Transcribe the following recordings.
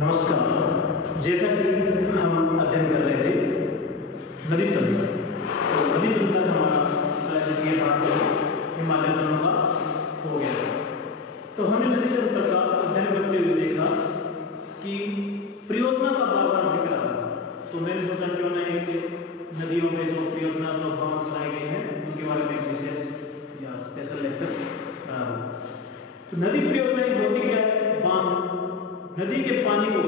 नमस्कार। जैसा कि हम अध्ययन कर रहे थे नदी तंत्र, तो नदी तंत्र हमारा ये बात हिमालय दोनों का हो गया। तो हमने नदी तंत्र का अध्ययन करते हुए देखा कि परियोजना का बार बार जिक्र आ रहा। तो मैंने सोचा क्यों ना एक नदियों में जो परियोजना जो बांध बनाए गए हैं उनके बारे में एक विशेष या स्पेशल लेक्चर बना दूँ। तो नदी परियोजनाएं होती क्या है? बांध नदी के पानी को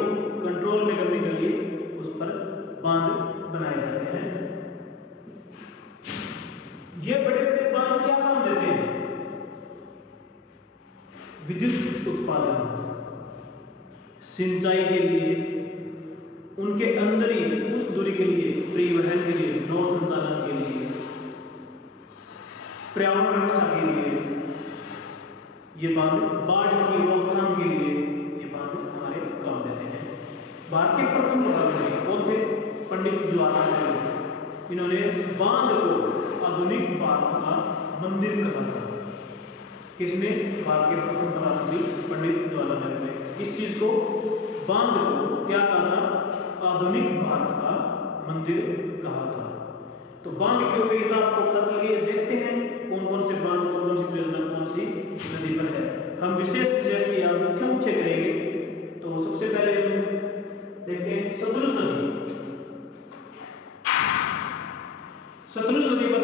कंट्रोल में करने के लिए उस पर बांध बनाए जाते हैं। ये बड़े बड़े बांध क्या काम देते हैं? विद्युत उत्पादन, सिंचाई के लिए, उनके अंदर ही उस दूरी के लिए, परिवहन के लिए, नौ संचालन के लिए, पर्यावरण रक्षा के लिए, ये बांध बाढ़ की रोकथाम के लिए ये बांध हमारे काम देते हैं। भारत के प्रथम प्रधानमंत्री कौन थे? पंडित जवाहरलाल नेहरू। इन्होंने बांध को आधुनिक भारत का मंदिर कहा था। किसने? भारत के प्रथम प्रधानमंत्री पंडित जवाहरलाल नेहरू ने इस चीज को, बांध को क्या कहा था? आधुनिक भारत का मंदिर कहा था। तो बांध की उपयोगिता आपको पता चल गई। देखते हैं कौन कौन से बांध, कौन कौन सी परियोजना कौन सी नदी पर है। हम विशेष जैसे या मुख्य करेंगे। तो सबसे पहले हम देखते हैं सतलुज नदी। सतलुज नदी पर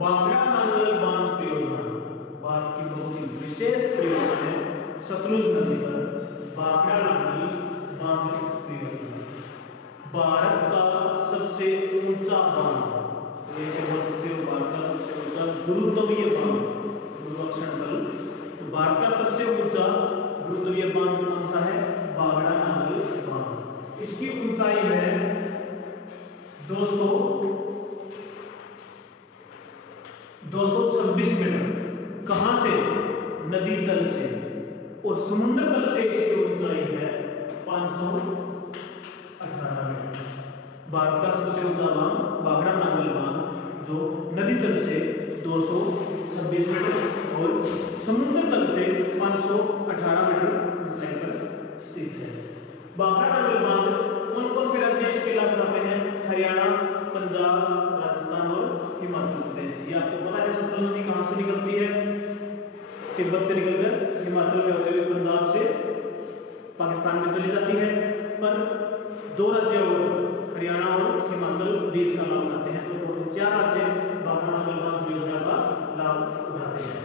बांगड़ा नांगल बांध परियोजना भारत की बहुत ही विशेष परियोजना है। सतलुज नदी पर बांगड़ा नांगल बांध परियोजना भारत का सबसे ऊंचा बांध, ऐसे बोल सकते हो, भारत का सबसे ऊंचा गुरुत्वीय बांध, गुरुत्वाकर्षण बल। तो भारत का सबसे ऊंचा गुरुत्वीय बांध कौन सा है? बांगड़ा नांगल बांध। इसकी ऊंचाई है 226 मीटर। कहां से? नदी तल से। और समुद्र तल से इसकी ऊंचाई है 518 मीटर। भारत का सबसे ऊंचा बांध बांगड़ा नांगल बांध, जो नदी तल से 226 मीटर और समुद्र तल से 518 मीटर ऊंचाई पर स्थित है। बांगड़ा नांगल बांध कौन कौन से राज्य इसके लागू होते हैं? हरियाणा, पंजाब, राजस्थान और हिमाचल प्रदेश। ये आपको पता है सतलुज नदी कहां से निकलती है? तिब्बत से निकलकर हिमाचल में होते हुए पंजाब से पाकिस्तान में चली जाती है। पर दो राज्य और हरियाणा और हिमाचल देश का लाभ उठाते हैं। तो टोटल 4 राज्य बांगड़ा नांगल बांध परियोजना का लाभ उठाते हैं।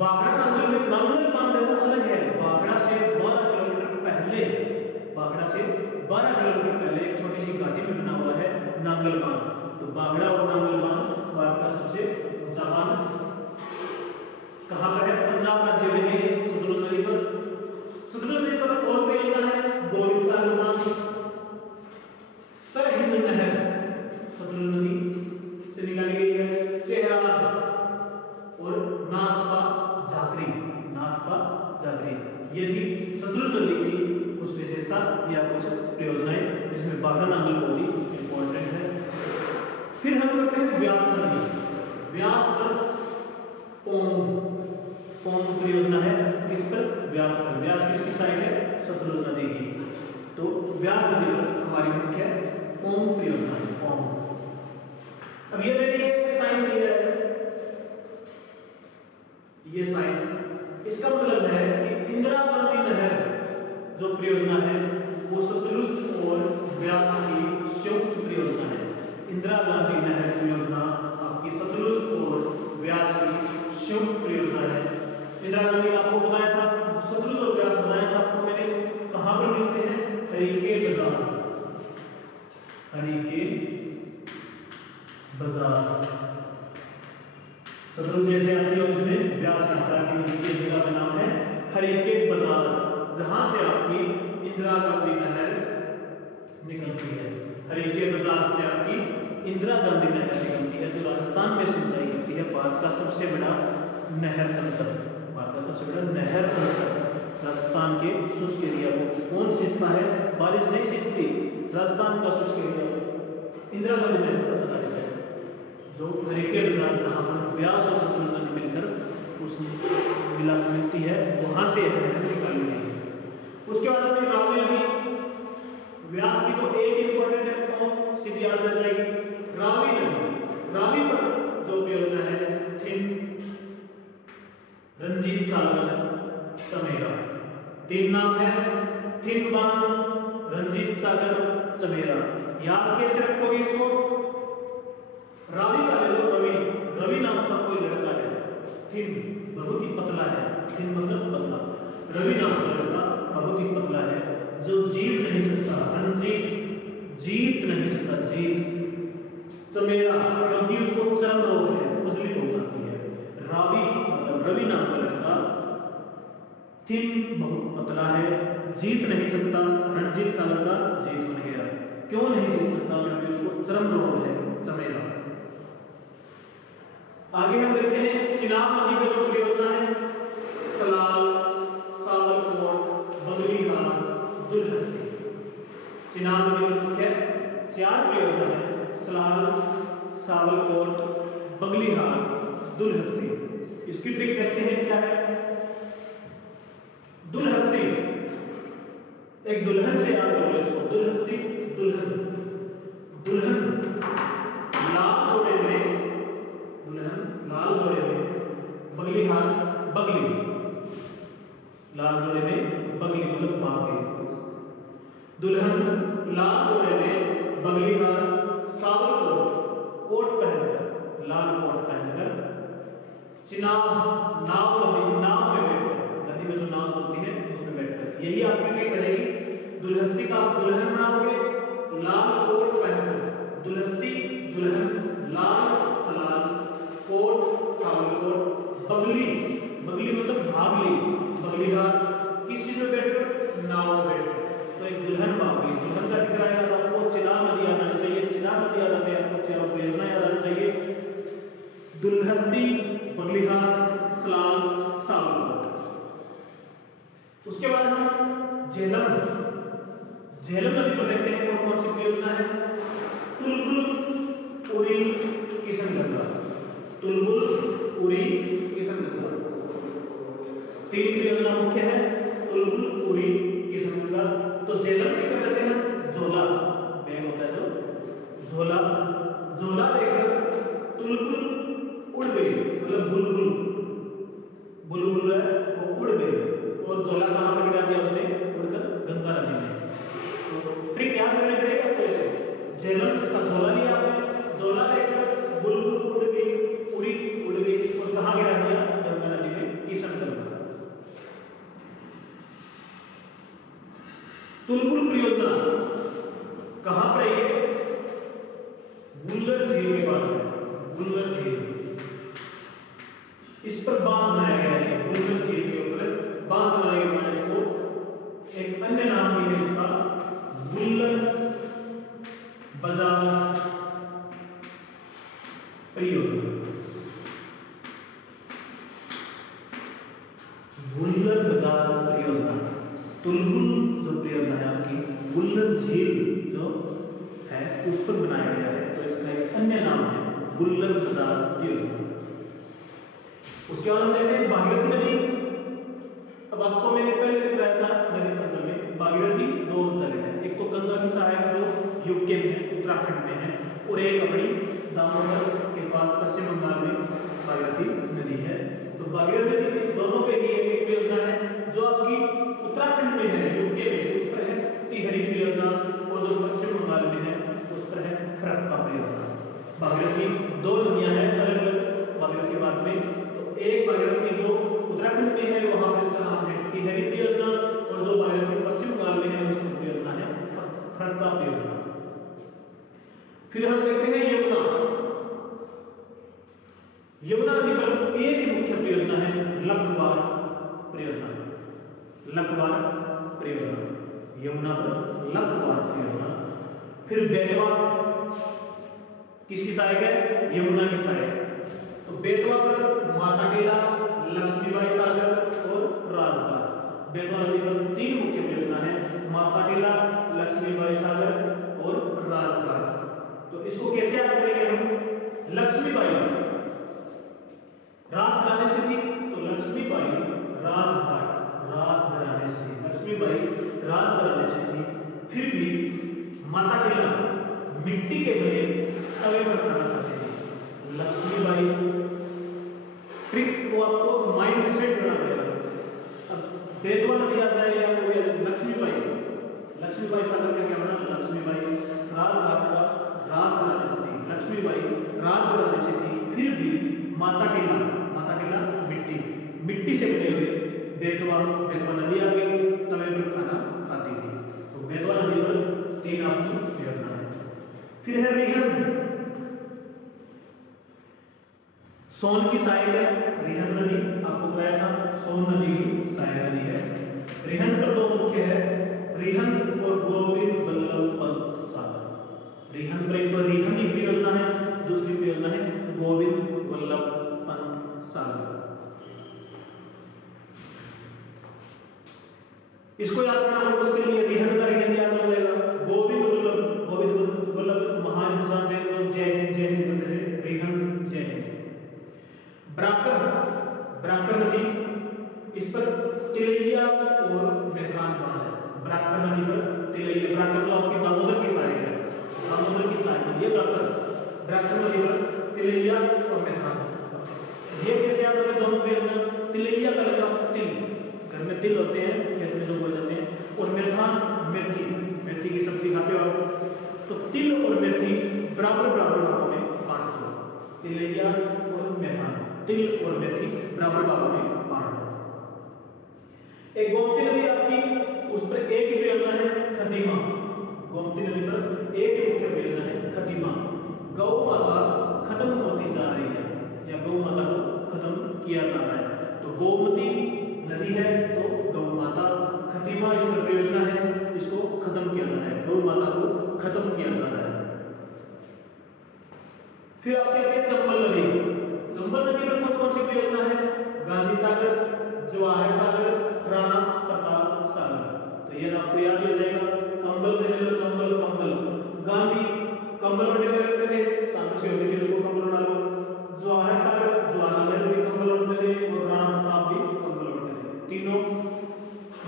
बांगड़ा नांगल में नांगल बांध अलग है। बांगड़ा से 12 किलोमीटर पहले, बांगड़ा से 12 किलोमीटर पहले एक छोटी सी घाटी में बना हुआ है नांगल बांध। तो बांगड़ा और नांगल बांध भारत का सबसे ऊंचा बांध कहां पर है? पंजाब राज्य में है सतलुज नदी पर। सतलुज नदी पर और परियोजना है गोविंद सागर बांध, सरहिंद नहर सतलुज नदी से निकाली गई है, चेहरा और नाथपा जागरी, नाथपा जागरी। ये थी सतलुज नदी की कुछ विशेषता या कुछ परियोजनाएं, जिसमें बांगड़ा नांगल बहुत ही इंपॉर्टेंट है। फिर हम करते हैं व्यास नदी। व्यास पर पोम परियोजना है। किस पर? व्यास पर। व्यास किसकी साइड है? सतलुज नदी की। तो व्यास नदी पर हमारी मुख्य पोम परियोजना है। पोम। अब ये मैंने ये साइन दिया है, ये साइन, इसका मतलब है कि इंदिरा गांधी नहर जो परियोजना है वो सतलुज और व्यास की संयुक्त परियोजना है। इंदिरा गांधी नहर परियोजना आपकी सतलुज और व्यास की संयुक्त परियोजना है। इंदिरा गांधी का आपको बताया था, सतलुज और व्यास बताया था आपको मैंने। कहां पर मिलते हैं? हरिके बाजार, हरिके बाजार। सतलुज जैसे आती है उसमें व्यास आता है कि जगह का नाम है हरिके बाजार, जहां से आपकी इंदिरा गांधी नहर निकलती है। हरिके बाजार से आपकी इंदिरा गांधी नहर निकलती है, जो राजस्थान में सिंचाई करती है। भारत का सबसे बड़ा नहर तंत्र, भारत का सबसे बड़ा नहर तंत्र राजस्थान के शुष्क एरिया को कौन सींचता है? बारिश नहीं सींचती, राजस्थान का शुष्क एरिया इंदिरा गांधी नहर तंत्र है, जो हरिके बाजार, जहां पर व्यास और सतलुज नदी मिलकर उस मिलती है वहां से निकाली गई है। उसके बाद अपनी रावी नदी, व्यास की तो एक इंपॉर्टेंट है तो सीधी याद रह जाएगी रावी नदी। रावी पर जो परियोजना है थिन, रंजीत सागर, चमेरा, तीन नाम है थिन बांध, रंजीत सागर, चमेरा। याद कैसे रखोगे इसको? रावी का ले लो, रवि, रवि नाम का कोई लड़का है, थिन बहुत ही पतला है, थिन मतलब पतला, रवि नाम का लड़का बहुत ही पतला है जो जीत नहीं सकता, रंजीत जीत नहीं सकता, जीत। चमेरा क्योंकि उसको चर्म रोग है, खुजली बहुत आती है। रावी मतलब रवि नाम का लड़का, थिन बहुत पतला है, जीत नहीं सकता, रणजीत सागर का जीत बन गया। क्यों नहीं जीत सकता? क्योंकि उसको चर्म रोग है, चमेरा। आगे हम देखते हैं चिनाब नदी का जो परियोजना है सलाल, सावरकोट, बगलीहार, दुलहस्ती। चिनाब नदी में मुख्य 4 परियोजना है सलाल, सावरकोट, बगलीहार, दुलहस्ती। इसकी ट्रिक देखते हैं क्या है। दुलहस्ती एक दुल्हन से याद करो इसको, दुलहस्ती दुल्हन, दुल्हन लाल जोड़े में, दुल्हन लाल जोड़े में, बगलीहार बगली, लाल जोड़े में बगली मतलब भाग्य, दुल्हन लाल जोड़े में बगलीहार, सावरकोट कोट पहनकर, लाल कोट पहनकर, चिनाब नाव नदी, नाव में बैठकर, नदी में जो नाव चलती है उसमें बैठकर। यही आपकी ट्रिक रहेगी। दुलहस्ती का आप दुल्हन बनाओगे लाल कोट पहनकर, दुलहस्ती दुल्हन, लाल सलाल, कोट सावरकोट, बगली, बगली मतलब भागली, बगलीहार किस चीज में बैठकर? नाव में बैठकर। तो एक दुल्हन भागली, दुल्हन का जिक्र आया तो आपको चिनाब नदी याद आनी चाहिए, चिनाब नदी याद आते आपको 4 परियोजना याद आनी चाहिए, दुलहस्ती, बगलीहार, सलाल, सावरकोट। उसके बाद हम झेलम, झेलम नदी पर देखते हैं कौन कौन सी परियोजना है। तुलबुल, उरी, किशनगंगा, तुलबुल, उरी, किशनगंगा। 3 परियोजना मुख्य है, तुलबुल, उरी, किशनगंगा। तो झेलम से कर लेते हैं झोला, बैग होता है जो झोला, झोला लेकर तुलबुल उड़ गई, मतलब बुलबुल, बुलबुल है वो उड़ गई और झोला कहां पर गिरा दिया उसने? उड़कर गंगा नदी में। तो ट्रिक याद करने पड़ेगा। कैसे? झेलम का झोला लिया आपने, झोला लेकर बुलबुल उड़ गई, उड़ी उड़ गई और कहां गिरा दिया? गंगा नदी में, किशनगंगा। तुलबुल परियोजना कहां पर है? बुल्लर झील के पास है, बुल्लर झील। इस पर बांध बनाया गया है, बुल्लर झील के ऊपर बांध बनाया गया है। इसको एक अन्य नाम भी है इसका, बुल्लर बजाज परियोजना। बुल्लर बजाज परियोजना, तुलबुल जो परियोजना है आपकी, बुल्लर झील जो है उस पर बनाया गया है, तो इसका एक अन्य नाम है बुल्लर बजाज परियोजना। उसके बाद हम देखते हैं भागीरथी नदी। अब आपको मैंने पहले बताया था नदी तंत्र में भागीरथी 2 जगह है, एक तो गंगा की सहायक जो यूके में है, उत्तराखंड में है, और एक अपनी दामोदर के पास पश्चिम बंगाल में भागीरथी नदी है। तो भागीरथी नदी दोनों पे ही एक परियोजना है। जो आपकी उत्तराखंड में है, यूके में, उस पर है टिहरी परियोजना, और जो पश्चिम बंगाल में है उस पर है फरक्का परियोजना। भागीरथी 2 नदियां हैं अलग अलग भागीरथी बात में। तो एक भागीरथी जो उत्तराखंड में है वहां पर इसका नाम है टिहरी परियोजना, और जो भागीरथी पश्चिम बंगाल में है उसकी परियोजना है फरक्का परियोजना। फिर हम देखते हैं यमुना। यमुना नदी पर एक ही मुख्य परियोजना है लखवार परियोजना, लखवार परियोजना, यमुना पर लखवार परियोजना। फिर बेतवा किसकी सहायक है? यमुना की सहायक। तो बेतवा पर माता टीला, लक्ष्मीबाई सागर और राजगार। बेतवा नदी पर 3 मुख्य परियोजना है, माता टीला, लक्ष्मीबाई सागर और राजगार। तो इसको कैसे याद करेंगे हम? लक्ष्मीबाई राजघराने से थी, तो लक्ष्मीबाई राजघराने से थी, फिर भी माता के नाम मिट्टी के बने तवे पर खाना खाते थे। लक्ष्मीबाई ट्रिक को आपको माइंड में सेट करना पड़ेगा। अब बेतवा नदी आ जाए या कोई लक्ष्मीबाई सागर का क्या बना, लक्ष्मीबाई राजघराने से थी, लक्ष्मीबाई राजघराने से थी, फिर भी माता के नाम मिट्टी से बने हुए बेतवा नदी आ गई, तवे पर खाना खाती थी। तो बेतवा नदी पर 3 आपकी योजना है। फिर है रिहंद, सोन की सहायक है रिहंद नदी, आपको बताया था सोन नदी की सहायक नदी है। रिहंद पर 2 मुख्य है, रिहंद और गोविंद वल्लभ पंत सागर। रिहंद पर एक तो रिहंद की परियोजना है, दूसरी परियोजना है गोविंद वल्लभ पंत सागर। इसको याद करना होगा, उसके लिए रिहंद का रिहंद याद हो जाएगा। गोविंद वल्लभ महान इंसान थे जो जय हिंद करते थे, रिहंद जय हिंद। ब्राकर नदी, इस पर तिलैया और मेथरान बांध है। ब्राकर नदी पर तिलैया, ब्राकर जो आपकी दामोदर की सहायक है, दामोदर की सहायक नदी है ब्राकर नदी पर तिलैया और मेथरान। ये कैसे याद होगा, दोनों पे तिलैया का लगा तिल, घर में तिल होते हैं, खेत में जो बोए जाते हैं, और मेथान मेथी की सब्जी खाते हो आप, तो तिल और मेथी बराबर भागों में बांट दो। तिलैया और मेथान, तिल और मेथी बराबर भागों में बांट दो। एक गोमती नदी आपकी, उस पर एक ही परियोजना है खतीमा। गोमती नदी पर एक ही मुख्य परियोजना है खतीमा। गौ माता खत्म होती जा रही है या गौ माता को खत्म किया जा रहा है, तो गोमती नदी है तो गौ माता, खतीमा इस पर परियोजना है, इसको खत्म किया जा रहा है, गौ माता को खत्म किया जा रहा है। फिर आपके आगे चंबल नदी पर कौन सी परियोजना है, गांधी सागर, जवाहर सागर, राणा प्रताप सागर। तो ये आपको याद हो जाएगा, कंबल से ले लो, चंबल कंबल, गांधी कंबल ओढ़े हुए रहते थे, सांची होती थी उसको कंबल ओढ़ा लो। जवाहर सागर, जवाहरलाल नेहरू भी कंबल ओढ़ते थे और राणा प्रताप भी कंबल ओढ़ते थे। तीनों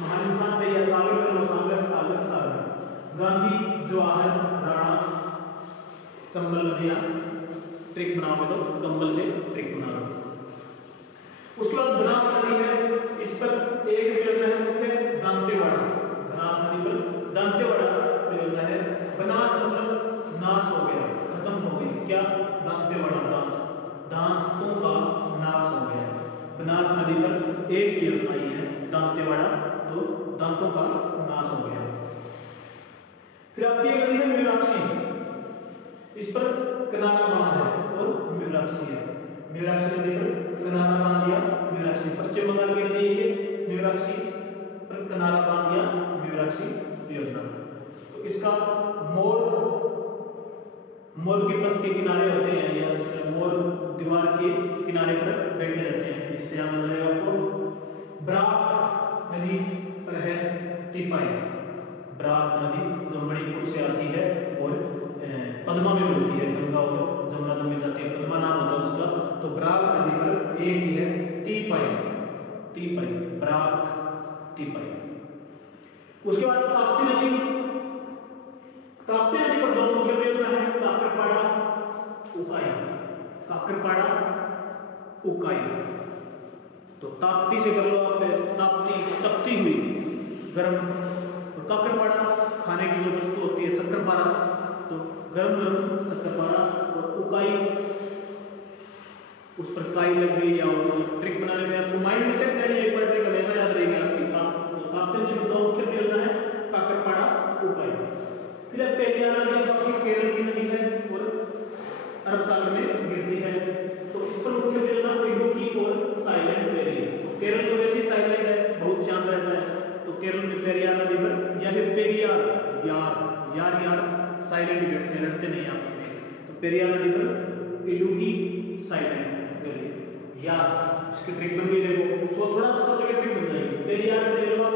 महान इंसान थे, या सागर कर लो, सागर। गांधी, जवाहर, राणा, चंबल नदियां ट्रिक बनाओगे तो कंबल से ट्रिक बना लो। उसके बाद बनास नदी है, इस पर एक परियोजना है मुख्य दांतेवाड़ा। बनास नदी पर दांतेवाड़ा परियोजना है। बनास मतलब नाश हो गया, खत्म हो गई, क्या, दांतेवाड़ा, दांतों का नाश हो गया। बनास नदी पर एक परियोजना ही है दांतेवाड़ा, तो दांतों का नाश हो गया। फिर आपकी एक नदी है मीनाक्षी, इस पर किनारा बांध है और मीनाक्षी है। मीनाक्षी नदी पर किनारा बांध या मीनाक्षी, पश्चिम बंगाल की नदी है मीनाक्षी, पर किनारा बांध या मीनाक्षी योजना। तो इसका मोर के पंख के किनारे होते हैं, या इसमें मोर दीवार के किनारे पर बैठे रहते हैं, इससे याद आ जाएगा आपको। ब्राक नदी पर है टीपाई, ब्राक नदी जो मणिपुर से आती है और पद्मा में मिलती है, गंगा और जमुना से मिल जाती है, पद्मा नाम होता है उसका। तो ब्राक नदी पर एक ही है टीपाई, ब्राक टीपाई। उसके बाद ताप्ती नदी पर 2 मुख्य परियोजना है, काकरपाड़ा, उकाई। तो ताप्ती से कर लो आप, तपती हुई गर्म, तो काकरपाड़ा खाने की जो वस्तु होती है, शक्करपारा, तो गरम शक्करपारा, और उकाई उस पर काई लग गई, या ट्रिक बनाने में आपको माइंड में सेट करनी है, एक बार ट्रिक हमेशा याद रहेगी आपकी। तो ताप्ती नदी में 2 मुख्य परियोजना है, काकरपाड़ा, उकाई। फिर पेरियार नदी जो आपकी केरल की नदी है और अरब सागर में गिरती है, तो इस पर मुख्य परियोजना इडुक्की और साइलेंट वैली। तो केरल तो वैसे ही साइलेंट है, बहुत शांत रहता है, तो केरल में पेरियार नदी पर, या फिर पेरियार यार साइलेंट बैठते हैं, लड़ते नहीं आपस में, तो पेरियार नदी पर इडुक्की साइलेंट वैली, यार इसकी ट्रिक बन गई। देखो थोड़ा सा सोचो ट्रिक बन जाएगी। पेरियार से ले लो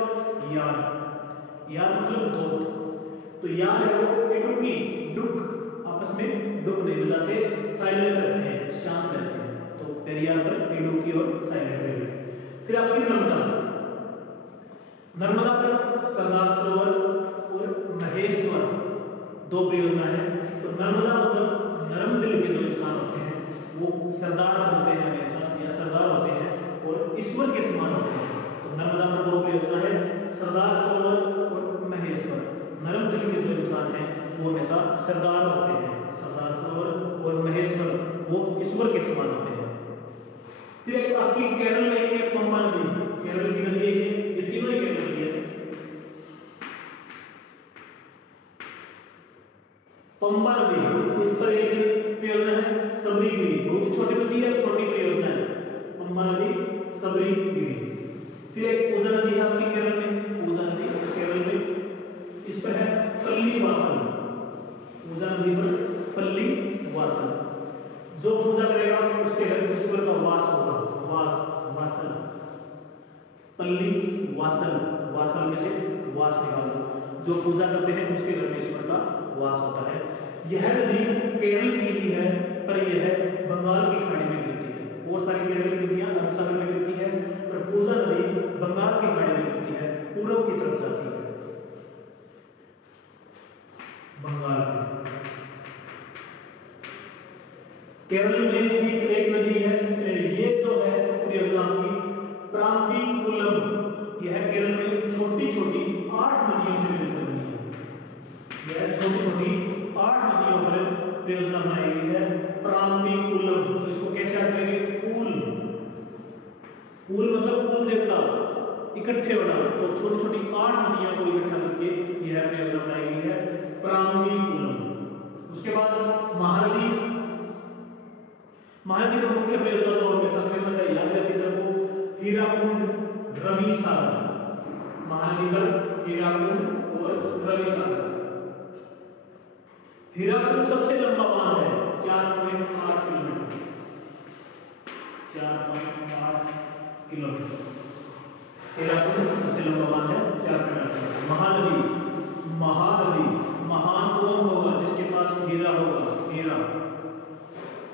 यार मतलब दोस्त, तो यार है वो इडुक्की, डुक आपस में डुक नहीं बजाते, साइलेंट रहते हैं, शांत रहते हैं, तो पेरियार पर इडुक्की और साइलेंट वैली। फिर आपकी नर्मदा पर सरदार सरोवर और महेश्वर दो परियोजना है। तो नर्मदा मतलब नरम दिल के जो इंसान होते हैं वो सरदार बनते हैं हमेशा, या सरदार होते हैं और ईश्वर के समान होते हैं। तो नर्मदा पर दो परियोजना है, सरदार सरोवर और महेश्वर। नरम दिल के जो इंसान हैं वो हमेशा सरदार होते हैं, सरदार सरोवर और महेश्वर वो ईश्वर के समान होते हैं। फिर एक आपकी केरल में है पंबा नदी, केरल की नदी है, ये तीनों ही केरल की है। पंबा नदी, इस पर एक परियोजना है सबरीगिरी, बहुत छोटी नदी है, छोटी परियोजना है पंबा नदी सबरीगिरी। फिर एक पूजा नदी है आपकी केरल में, पूजा नदी केरल में, इस पर है पल्लीवासल, पूजा नदी पर पल्लीवासल। जो पूजा करेगा उसके घर में ईश्वर का वास होगा, वासल पल्लीवासल, वासल में से वास निकालो, जो पूजा करते हैं उसके घर में ईश्वर का वास होता है। यह नदी केरल की ही है, पर यह बंगाल की खाड़ी में गिरती है। बहुत सारी केरल की नदियां अरब सागर में गिरती है, पर पूजा नदी बंगाल की खाड़ी में गिरती है, पूर्व की तरफ जाती है बंगाल में। केरल में भी एक नदी है, ये जो है परियोजना की प्रांबीकुलम, यह केरल में छोटी छोटी 8 नदियों से मिलकर बनी है। यह छोटी छोटी 8 नदियों पर परियोजना बनाई गई है प्रांबीकुलम। तो इसको कैसे याद करेंगे? पुल, पुल मतलब कुल देवता इकट्ठे होना। तो छोटी छोटी 8 नदियों को इकट्ठा करके यह परियोजना बनाई गई है प्रांबीकुलम। उसके बाद महानदी, महानदी पर मुख्य परियोजना जो हमेशा फेमस है, याद रहती है सबको, हीराकुंड रवि सागर। महानदी पर हीराकुंड और रवि सागर। हीराकुंड सबसे लंबा बांध है 4.8 किलोमीटर, 4.8 किलोमीटर। हीराकुंड सबसे लंबा बांध है 4.8 किलोमीटर। महानदी, महानदी, महान कौन होगा? जिसके पास हीरा होगा, हीरा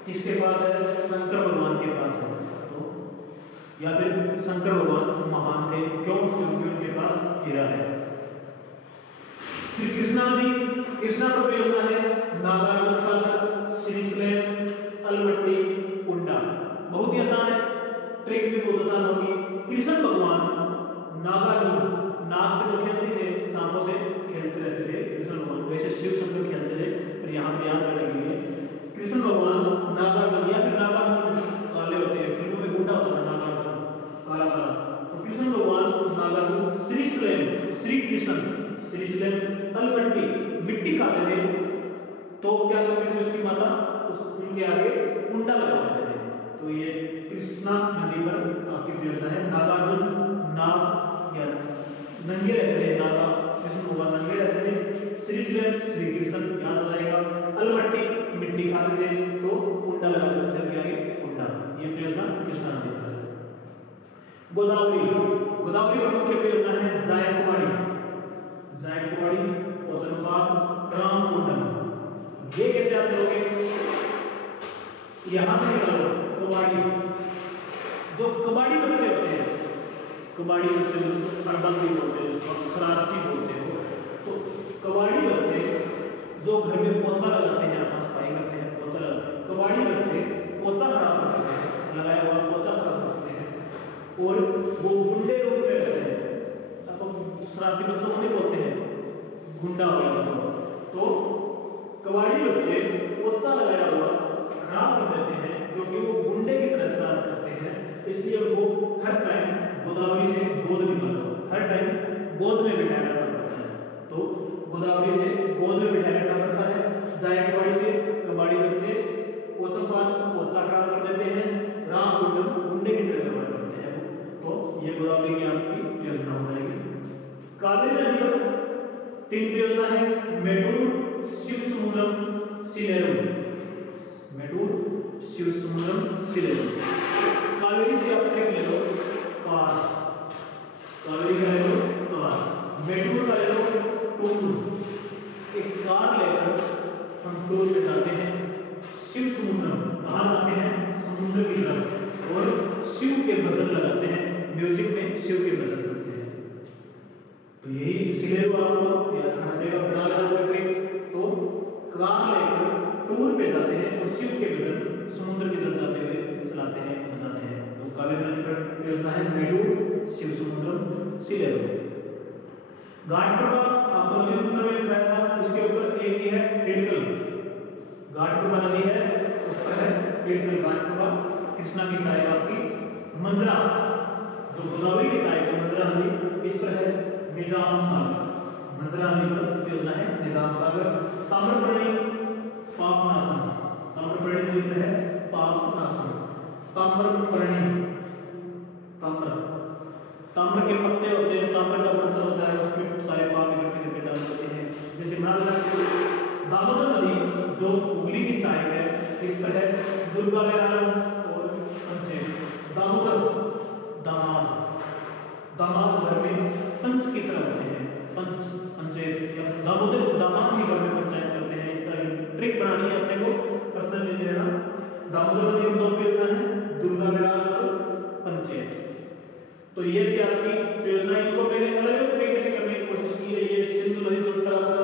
किसके पास है? शंकर भगवान के पास है। तो या फिर शंकर भगवान महान थे, क्यों? क्योंकि उनके पास हीरा है। फिर कृष्णा नदी, कृष्णा पर परियोजना है नागार्जुन सागर, श्रीशैलम, अलमट्टी, कुंडा। बहुत ही आसान है, ट्रिक भी बहुत आसान होगी। कृष्ण भगवान नागार्जुन, नाग से तो खेलते थे, सांपों से खेलते रहते थे कृष्ण भगवान। वैसे शिव शंकर खेलते थे, पर यहाँ पर याद रखने के लिए कृष्ण भगवान नागार्जुन, या फिर नागार्जुन काले होते हैं, फिल्मों में गुंडा होता था नागार्जुन काला काला। तो कृष्ण भगवान नागार्जुन, श्रीशैलम श्री कृष्ण, श्रीशैलम, अलमट्टी मिट्टी खाते थे, तो क्या करते थे उसकी माता? उनके आगे कुंडा लगा देते थे। तो ये कृष्णा नदी पर आपकी परियोजना है। नागार्जुन नाग या नंगे रहते थे, नागा कृष्ण भगवान नंगे रहते थे। श्रीशैलम श्री कृष्ण याद आ जाएगा। अलमट्टी मिट्टी खाते थे, तो कुंडा लगा देते थे आगे कुंडा। ये परियोजना कृष्णा नदी पर है। गोदावरी, गोदावरी पर मुख्य परियोजना है जायकवाड़ी, जायकवाड़ी, पोचनपाद, रामकुंडम। ये कैसे आप करोगे? यहां से निकालो कबाड़ी, जो कबाड़ी बच्चे होते हैं, कबाड़ी बच्चे अड़बल भी बोलते हैं, जिसको शरारती बोलते हो, तो कबाड़ी बच्चे जो घर में पोछा लगाते हैं, आपस सफाई करते हैं, पोछा लगाते हैं, कबाड़ी बच्चे पोछा खराब करते हैं, लगाया हुआ पोछा खराब करते हैं और वो गुंडे रूप में रहते हैं। अब शरारती बच्चों को नहीं बोलते हैं, गुंडा हो गया तो कबाड़ी बच्चे पोछा लगाया हुआ खराब कर देते हैं, क्योंकि वो गुंडे की तरह शरारत करते हैं। इसलिए उनको हर टाइम गोदावरी से गोद निकालो, हर टाइम गोद में बिठाया रखना पड़ता है। तो गोदावरी से गोद में बिठाया रखना पड़ता है। जायकवाड़ी से कबाड़ी बच्चे पोछा खराब कर देते हैं, रामकुंडम गुंडे की तरह व्यवहार करते हैं। तो ये गोदावरी की आपकी परियोजना हो जाएगी। कावेरी नदी पर 3 परियोजना है, मेडूर, शिवसमुद्रम, सिलेरू। मेडूर, शिवसमुद्रम, सिलेरू। कावेरी से आप ट्रिक ले लो, कार, कावेरी का ले लो कार, मेडूर का ले लो टूर। एक कार लेकर हम टूर पे जाते हैं। शिवसमुद्रम कहाँ जाते हैं? समुद्र की तरफ, और शिव के भजन लगाते हैं, म्यूजिक में शिव के भजन करते हैं। तो यही इसीलिए आपको याद रखना पड़ेगा। बना लेना ट्रिक। तो कार लेकर टूर पे जाते हैं और शिप के बजाय समुद्र की तरफ जाते हुए चलाते हैं, बसाते हैं। तो कावेरी नदी पर योजना है मेडूर शिव समुद्रम सिलेरू। घाट प्रभा आपको नदी उत्तर में दिखाया था, इसके ऊपर एक ही है हिडकल। घाट प्रभा नदी है, उस पर है हिडकल घाट प्रभा। कृष्णा की सहायक आपकी मंजरा, जो गोदावरी की सहायक मंजरा नदी, इस पर है निजाम सागर। मंजरा नदी पर योजना है निजाम सागर। ताम्रपर्णी पापनासम, ताम्रपर्णी नदी पर है पापनासम। ताम्रपर्णी, ताम्र के पत्ते होते हैं, ताम्र का पत्ता होता है, उसमें सारे पाप इकट्ठे करके डाल देते हैं। जैसे दामोदर नदी जो हुगली की सहायक है, इस पर है दुर्गा बैराज और पंचेत। दामोदर दामाद घर में पंच की तरह होते हैं, पंचेत या दामोदर दामाद के घर में पंचायत करते हैं। इस तरह की ट्रिक बनानी है अपने को, पर्सनल ले लेना। दामोदर नदी में दो प्रयोजना है, दुर्गा बैराज और पंचेत। तो ये थी आपकी प्रयोजना। इनको मैंने अलग अलग तरीके से करने की कोशिश की है। ये सिंधु नदी तट पर,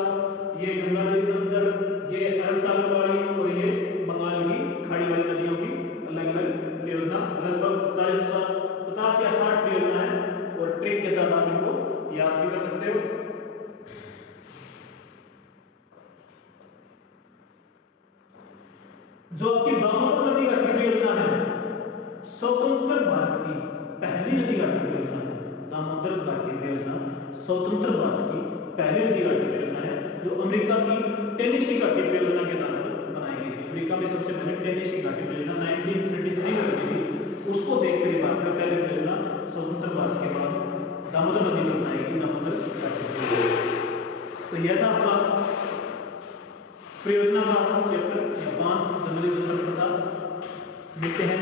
ये गंगा नदी तट, ये अरब सागर वाली और ये बंगाल की खाड़ी वाली नदियों की अलग अलग प्रयोजना, लगभग 50 या 60 प्रयोजना है। और ट्रिक के साथ आप इनको याद भी कर सकते हो। जो आपकी दामोदर नदी घाटी परियोजना है, स्वतंत्र भारत की पहली नदी घाटी परियोजना है। दामोदर घाटी परियोजना स्वतंत्र भारत की पहली नदी घाटी परियोजना है, जो अमेरिका की टेनेसी घाटी परियोजना के नाम पर बनाई गई थी। अमेरिका में सबसे पहले टेनेसी घाटी परियोजना 1933 में बनी थी। उसको देखकर ही भारत में पहली परियोजना स्वतंत्र भारत के बाद दामोदर नदी पर बनाई गई, दामोदर घाटी परियोजना। तो यह था आपका परियोजना का चैप्टर, जापान, जनवरी 2015। मिलते हैं